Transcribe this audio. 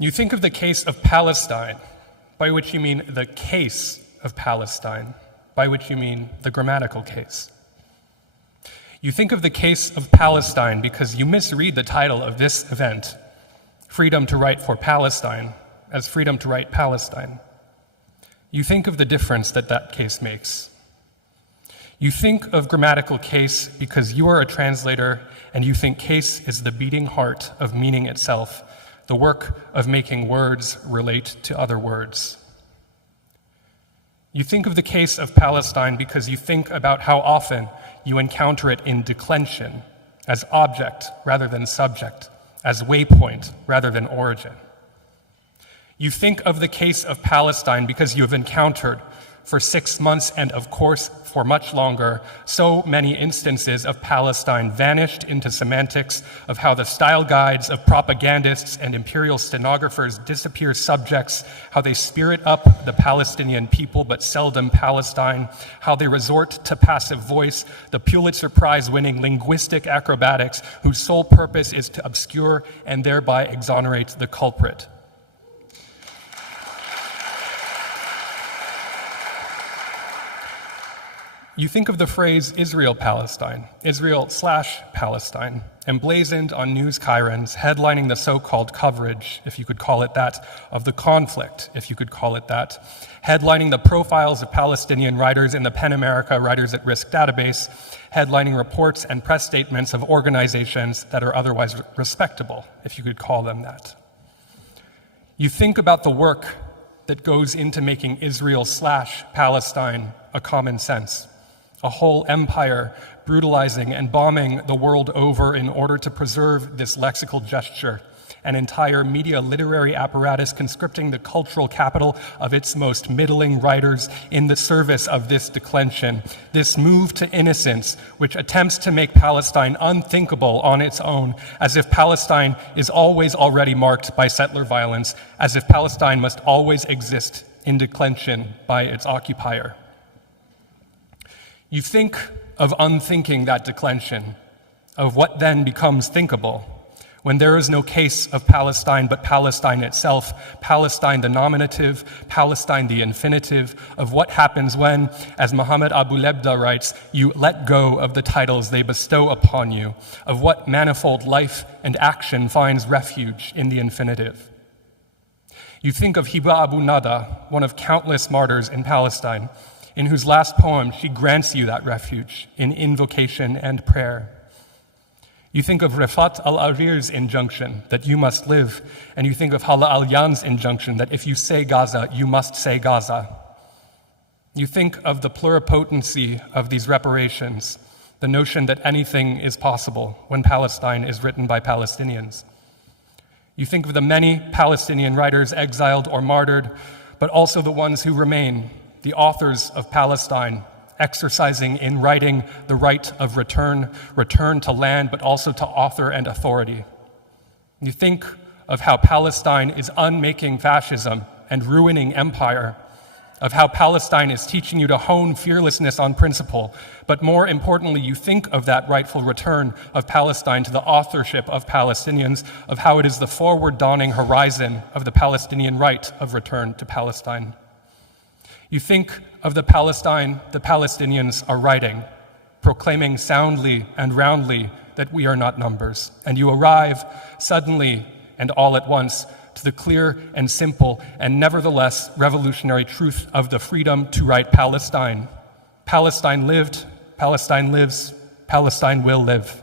You think of the case of Palestine, by which you mean the case of Palestine, by which you mean the grammatical case. You think of the case of Palestine because you misread the title of this event, Freedom to Write for Palestine, as Freedom to Write Palestine. You think of the difference that that case makes. You think of grammatical case because you are a translator and you think case is the beating heart of meaning itself, the work of making words relate to other words. You think of the case of Palestine because you think about how often you encounter it in declension, as object rather than subject, as waypoint rather than origin. You think of the case of Palestine because you have encountered for 6 months and of course for much longer so many instances of Palestine vanished into semantics, of how the style guides of propagandists and imperial stenographers disappear subjects, how they spirit up the Palestinian people but seldom Palestine, how they resort to passive voice, the Pulitzer Prize-winning linguistic acrobatics whose sole purpose is to obscure and thereby exonerate the culprit. You think of the phrase Israel-Palestine, Israel/Palestine, emblazoned on news chyrons, headlining the so-called coverage, if you could call it that, of the conflict, if you could call it that, headlining the profiles of Palestinian writers in the PEN America Writers at Risk database, headlining reports and press statements of organizations that are otherwise respectable, if you could call them that. You think about the work that goes into making Israel/Palestine a common sense, a whole empire brutalizing and bombing the world over in order to preserve this lexical gesture, an entire media literary apparatus conscripting the cultural capital of its most middling writers in the service of this declension, this move to innocence which attempts to make Palestine unthinkable on its own, as if Palestine is always already marked by settler violence, as if Palestine must always exist in declension by its occupier. You think of unthinking that declension, of what then becomes thinkable, when there is no case of Palestine but Palestine itself, Palestine the nominative, Palestine the infinitive, of what happens when, as Muhammad Abu Lebda writes, you let go of the titles they bestow upon you, of what manifold life and action finds refuge in the infinitive. You think of Hiba Abu Nada, one of countless martyrs in Palestine, in whose last poem she grants you that refuge in invocation and prayer. You think of Rifat al-Arir's injunction that you must live, and you think of Hala al-Yan's injunction that if you say Gaza, you must say Gaza. You think of the pluripotency of these reparations, the notion that anything is possible when Palestine is written by Palestinians. You think of the many Palestinian writers exiled or martyred, but also the ones who remain, the authors of Palestine, exercising in writing the right of return to land, but also to author and authority. You think of how Palestine is unmaking fascism and ruining empire, of how Palestine is teaching you to hone fearlessness on principle, but more importantly, you think of that rightful return of Palestine to the authorship of Palestinians, of how it is the forward dawning horizon of the Palestinian right of return to Palestine. You think of the Palestine the Palestinians are writing, proclaiming soundly and roundly that we are not numbers, and you arrive suddenly and all at once to the clear and simple and nevertheless revolutionary truth of the freedom to write Palestine. Palestine lived, Palestine lives, Palestine will live.